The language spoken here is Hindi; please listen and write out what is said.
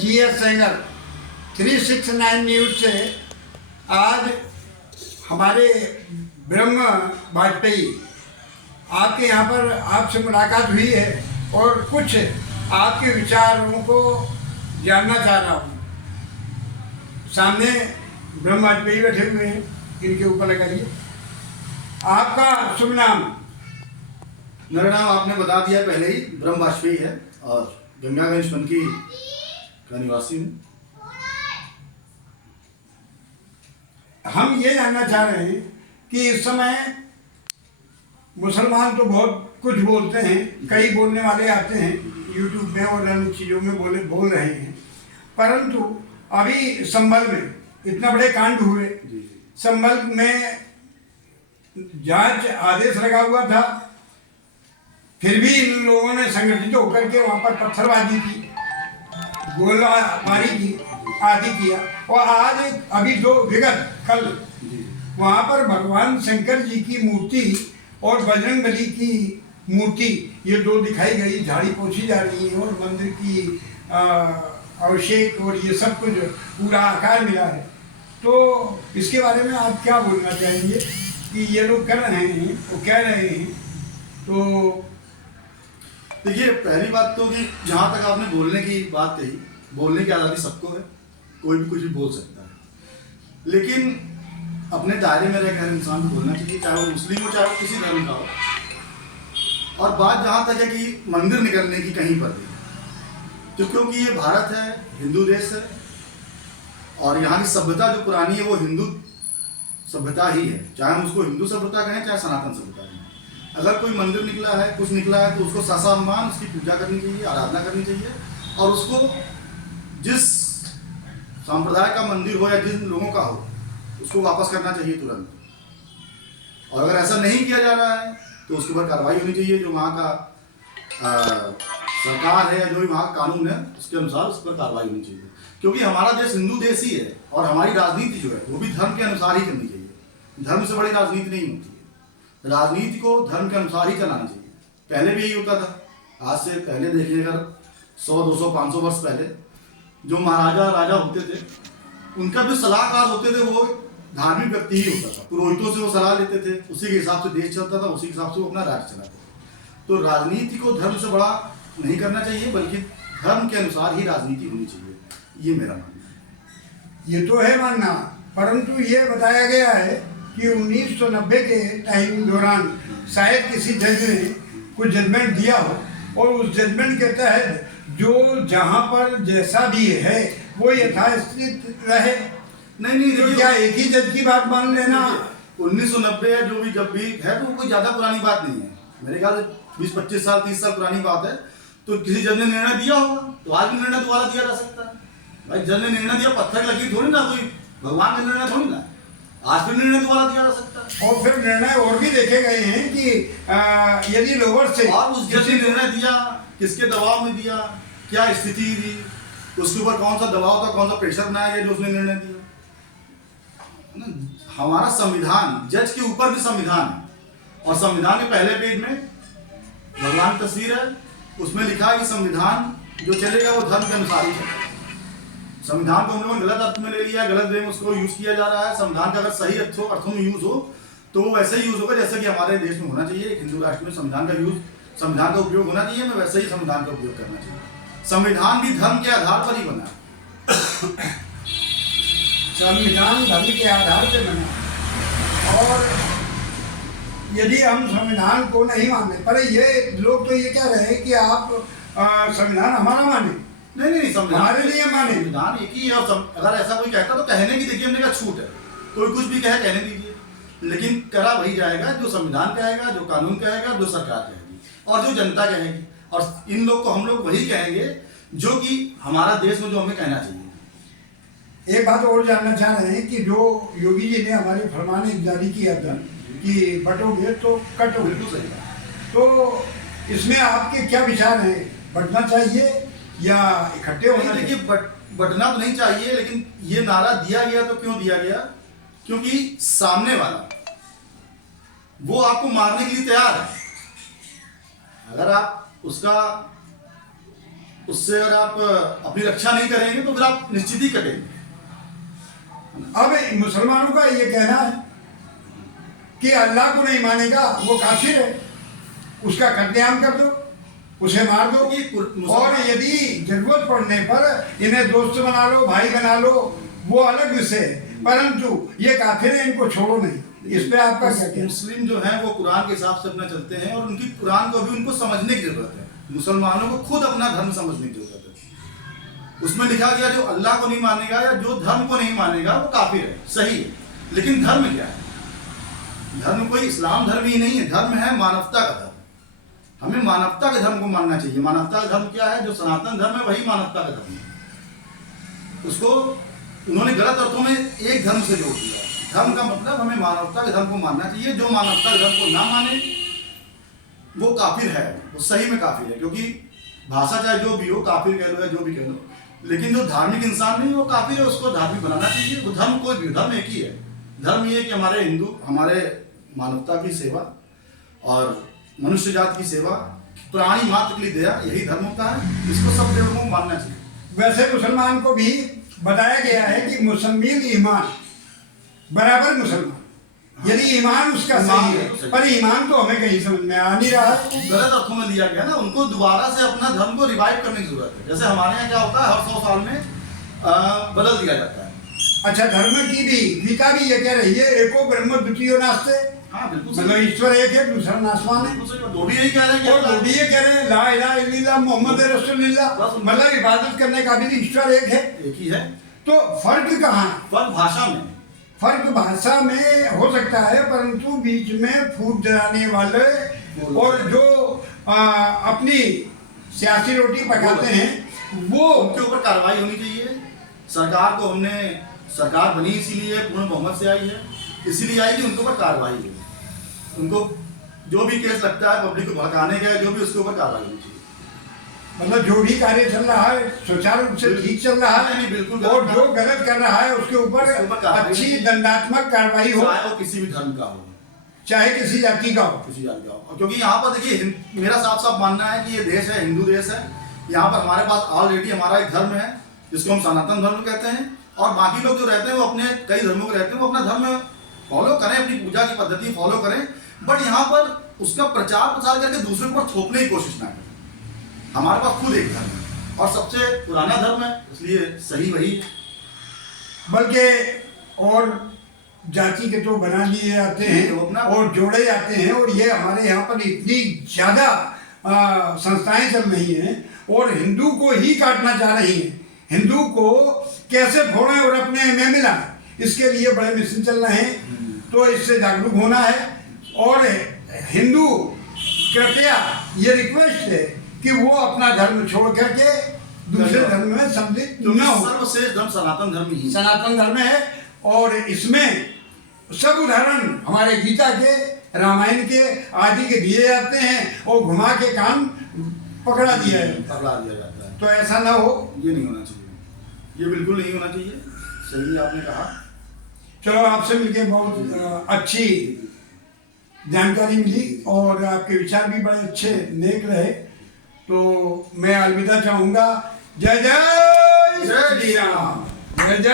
GS सेंगर 369 न्यूज से आज हमारे ब्रह्म वाजपेयी आपके यहाँ पर आपसे मुलाकात हुई है और कुछ आपके विचारों को जानना चाह रहा हूँ। सामने ब्रह्म वाजपेयी बैठे हुए हैं, इनके ऊपर लगाइए। आपका शुभ नाम? मेरा नाम आपने बता दिया पहले ही, ब्रह्म वाजपेयी है और गंगागंज पनकी का निवासी हूँ। हम ये जानना चाह रहे हैं कि इस समय मुसलमान तो बहुत कुछ बोलते हैं, कई बोलने वाले आते हैं यूट्यूब में और अन्य चीज़ों में बोल रहे हैं, परंतु अभी संभल में इतना बड़े कांड हुए, संभल में जांच आदेश लगा हुआ था, फिर भी इन लोगों ने संगठित होकर के वहाँ पर पत्थरबाजी की, गोलाबारी की, आदि किया। और आज अभी कल वहाँ पर भगवान शंकर जी की मूर्ति और बजरंगबली की मूर्ति ये दो दिखाई गई, झाड़ी पोछी जा रही है और मंदिर की अभिषेक और ये सब कुछ पूरा आकार मिला है। तो इसके बारे में आप क्या बोलना चाहेंगे कि ये लोग कर रहे हैं, वो कह रहे हैं? तो देखिए, पहली बात तो कि जहाँ तक आपने बोलने की बात कही, बोलने की आज़ादी सबको है, कोई भी कुछ भी बोल सकता है, लेकिन अपने दायरे में रहकर इंसान को बोलना चाहिए, चाहे वो मुस्लिम हो चाहे वो किसी धर्म का हो। और बात जहाँ तक है कि मंदिर निकलने की कहीं पर भी, तो क्योंकि ये भारत है, हिंदू देश है और यहाँ की सभ्यता जो पुरानी है वो हिंदू सभ्यता ही है, चाहे हम उसको हिंदू सभ्यता कहें चाहे सनातन सभ्यता कहें। अगर कोई मंदिर निकला है, कुछ निकला है, तो उसको ससम्मान उसकी पूजा करनी चाहिए, आराधना करनी चाहिए और उसको जिस संप्रदाय का मंदिर हो या जिन लोगों का हो उसको वापस करना चाहिए तुरंत। और अगर ऐसा नहीं किया जा रहा है तो उसके ऊपर कार्रवाई होनी चाहिए। जो वहाँ का सरकार है या जो भी वहाँ का कानून है उसके अनुसार उस पर कार्रवाई होनी चाहिए, क्योंकि हमारा देश हिंदू देश ही है और हमारी राजनीति जो है वो भी धर्म के अनुसार ही करनी चाहिए। धर्म से बड़ी राजनीति नहीं होती है, राजनीति को धर्म के अनुसार ही चलाना चाहिए। पहले भी यही होता था, आज से पहले देखिए, अगर 100, 200, 500 वर्ष पहले जो महाराजा राजा होते थे उनका भी सलाहकार होते थे, वो धार्मिक व्यक्ति ही होता था, पुरोहितों से वो सलाह लेते थे, उसी के हिसाब से देश चलता था, उसी के हिसाब से वो अपना राज्य चलाते थे। तो राजनीति को धर्म से बड़ा नहीं करना चाहिए, बल्कि धर्म के अनुसार ही राजनीति होनी चाहिए, ये मेरा मानना है। ये तो है मानना, परंतु ये बताया गया है कि 1990 के टाइम दौरान शायद किसी जज ने कुछ जजमेंट दिया हो और उस जजमेंट के तहत जो जहाँ पर जैसा भी है वो यथास्थित रहे। नहीं, तो क्या एक ही जज की बात मान लेना? 1990 है जो भी जब भी है तो कोई ज़्यादा पुरानी बात नहीं है, मेरे ख्याल से 20-25 साल 30 साल पुरानी बात है। तो किसी जज ने निर्णय दिया होगा तो आज भी निर्णय दोबारा दिया जा सकता है। भाई जज ने निर्णय दिया, पत्थर लकीर थोड़ी ना, कोई भगवान का निर्णय थोड़ी ना, आज भी निर्णय दोबारा दिया जा सकता है। और फिर निर्णय और भी देखे गए हैं कि यदि लोअर से और उस जज ने निर्णय दिया किसके दबाव में दिया, क्या स्थिति थी, उसके ऊपर कौन सा दबाव था, कौन सा प्रेशर बनाया गया जो उसने निर्णय दिया। हमारा संविधान, जज के ऊपर भी संविधान है और संविधान के पहले पेज में भगवान की तस्वीर है, उसमें लिखा है कि संविधान जो चलेगा वो धर्म के अनुसार ही चलेगा। संविधान को हम लोगों ने गलत अर्थ में ले लिया, गलत वे में उसको यूज किया जा रहा है। संविधान का अगर सही अर्थों में यूज हो तो वो वैसे ही यूज होगा जैसे कि हमारे देश में होना चाहिए। हिंदू राष्ट्र में संविधान का उपयोग होना चाहिए, मैं वैसे ही संविधान का उपयोग करना चाहिए। संविधान भी धर्म के आधार पर ही बना है। संविधान धर्म के आधार पर बना, और यदि हम संविधान को नहीं मानते, पर ये लोग तो ये कह रहे हैं कि आप संविधान हमारा माने। नहीं, संविधान हमारे लिए माने, संविधान एक ही है। और अगर ऐसा कोई कहता तो कहने की, देखिए हमने कहा छूट है, कोई कुछ भी कहे कहने दीजिए, लेकिन करा वही जाएगा जो संविधान कहेगा, जो कानून कहेगा, जो सरकार कहेगी और जो जनता कहेगी। और इन लोग को हम लोग वही कहेंगे जो कि हमारा देश में जो हमें कहना चाहिए। एक बात और जानना चाह रहे हैं कि जो योगी जी ने हमारे फरमान जारी किया था कि बटोगे तो कटोगे, बिल्कुल सही है। तो इसमें आपके क्या विचार हैं? बटना चाहिए या इकट्ठे होना? देखिए, बटना तो नहीं चाहिए, लेकिन ये नारा दिया गया तो क्यों दिया गया? क्योंकि सामने वाला वो आपको मारने के लिए तैयार है। अगर आप उसका उससे अगर आप अपनी रक्षा नहीं करेंगे तो फिर आप निश्चित ही कटेंगे। अब मुसलमानों का ये कहना है कि अल्लाह को नहीं मानेगा वो काफिर है, उसका कत्लेआम कर दो, उसे मार दो, और यदि जरूरत पड़ने पर इन्हें दोस्त बना लो, भाई बना लो, वो अलग विषय है, परंतु ये काफिर है, इनको छोड़ो नहीं। इस पे आपका क्या कहना? मुस्लिम जो हैं वो कुरान के हिसाब से अपना चलते हैं और उनकी कुरान को भी उनको समझने की जरूरत है। मुसलमानों को खुद अपना धर्म समझने की जरूरत है। उसमें लिखा गया जो अल्लाह को नहीं मानेगा या जो धर्म को नहीं मानेगा वो काफिर है, सही है, लेकिन धर्म क्या है? धर्म कोई इस्लाम धर्म ही नहीं है, धर्म है मानवता का धर्म। हमें मानवता के धर्म को मानना चाहिए। मानवता का धर्म क्या है? जो सनातन धर्म है वही मानवता का धर्म है। उसको उन्होंने गलत अर्थों में एक धर्म से जोड़ दिया। धर्म का मतलब हमें मानवता के धर्म को मानना चाहिए। जो मानवता के धर्म को ना माने वो काफिर है, वो सही में काफिर है, क्योंकि भाषा चाहे जो भी हो, काफिर कह लो या जो भी कह लो, लेकिन जो धार्मिक इंसान नहीं वो काफिर है, उसको धार्मिक बनाना चाहिए। वो धर्म कोई भी, धर्म एक ही है। धर्म ये है कि हमारे हिंदू, हमारे मानवता की सेवा और मनुष्य जात की सेवा, प्राणी मात्र के लिए दया, यही धर्म होता है। इसको सब लोगों को मानना चाहिए। वैसे मुसलमान को भी बताया गया है कि मुसलमान ईमान बराबर मुसलमान, यदि ईमान उसका सही है, पर ईमान तो हमें कहीं समझ में आ नहीं रहा है। गलत अर्थों में लिया गया ना, उनको दोबारा से अपना धर्म को रिवाइव करने की जरूरत है। जैसे हमारे यहाँ क्या होता है, हर 100 साल में बदल दिया जाता है। अच्छा, धर्म की भी गीता भी ये कह रही है, एको ब्रह्म द्वितीयो नास्ते। हाँ बिल्कुल, मतलब ईश्वर एक है, दूसरा नासवान है। वो भी यही कह रहे हैं, और वो भी ये कह रहे हैं ला इलाहा इल्लल्लाह मोहम्मद रसूलुल्लाह, मतलब इबादत करने का भी ईश्वर एक है, एक ही है। तो फर्क कहाँ? फर्क भाषा में, फर्क भाषा में हो सकता है, परंतु बीच में फूट जलाने वाले और जो अपनी सियासी रोटी पकाते हैं वो, उनके ऊपर कार्रवाई होनी चाहिए। सरकार को हमने, सरकार बनी इसीलिए पूर्ण बहुमत से आई है, इसीलिए आई कि उनके ऊपर कार्रवाई हो। उनको जो भी केस लगता है पब्लिक को भड़काने का, जो भी, उसके ऊपर कार्रवाई होनी चाहिए। मतलब जो भी कार्य चल रहा है सुचारू रूप से ठीक चल रहा है, नहीं, बिल्कुल, और जो गलत कर रहा है उसके ऊपर अच्छी दंडात्मक कार्रवाई हो, चाहे वो किसी भी धर्म का हो, चाहे किसी जाति का हो। किसी जाति का हो। क्योंकि यहाँ पर देखिए, मेरा साफ साफ मानना है कि ये देश है, हिंदू देश है। यहाँ पर हमारे पास ऑलरेडी हमारा एक धर्म है जिसको हम सनातन धर्म कहते हैं, और बाकी लोग जो रहते हैं वो अपने कई धर्मों के रहते हैं, वो अपना धर्म फॉलो करें, अपनी पूजा की पद्धति फॉलो करें, बट यहाँ पर उसका प्रचार प्रसार करके दूसरे के ऊपर थोपने की कोशिश ना करें। हमारे पास खुद एक धर्म है और सबसे पुराना धर्म है, इसलिए सही वही है। बल्कि और जाति के तो बना लिए जाते हैं और जोड़े जाते हैं, और ये हमारे यहाँ पर इतनी ज्यादा संस्थाएं चल रही हैं और हिंदू को ही काटना चाह रही हैं। हिंदू को कैसे फोड़ें और अपने में मिलाएं, इसके लिए बड़े मिशन चल रहे हैं। तो इससे जागरूक होना है, और हिंदू कृपया ये रिक्वेस्ट है कि वो अपना धर्म छोड़ करके दूसरे धर्म में सम्मिलित न हो। सर्वश्रेष्ठ धर्म सनातन धर्म ही, सनातन धर्म है, और इसमें सब उदाहरण हमारे गीता के, रामायण के आदि के दिए जाते हैं, और घुमा के काम पकड़ा दिया जाता है। तो ऐसा ना हो, ये नहीं होना चाहिए, ये बिल्कुल नहीं होना चाहिए। सही आपने कहा। चलो, आपसे मिलके बहुत अच्छी जानकारी मिली और आपके विचार भी बड़े अच्छे नेक रहे। तो मैं अलविदा चाहूँगा। जय जय श्री राम। जय जय।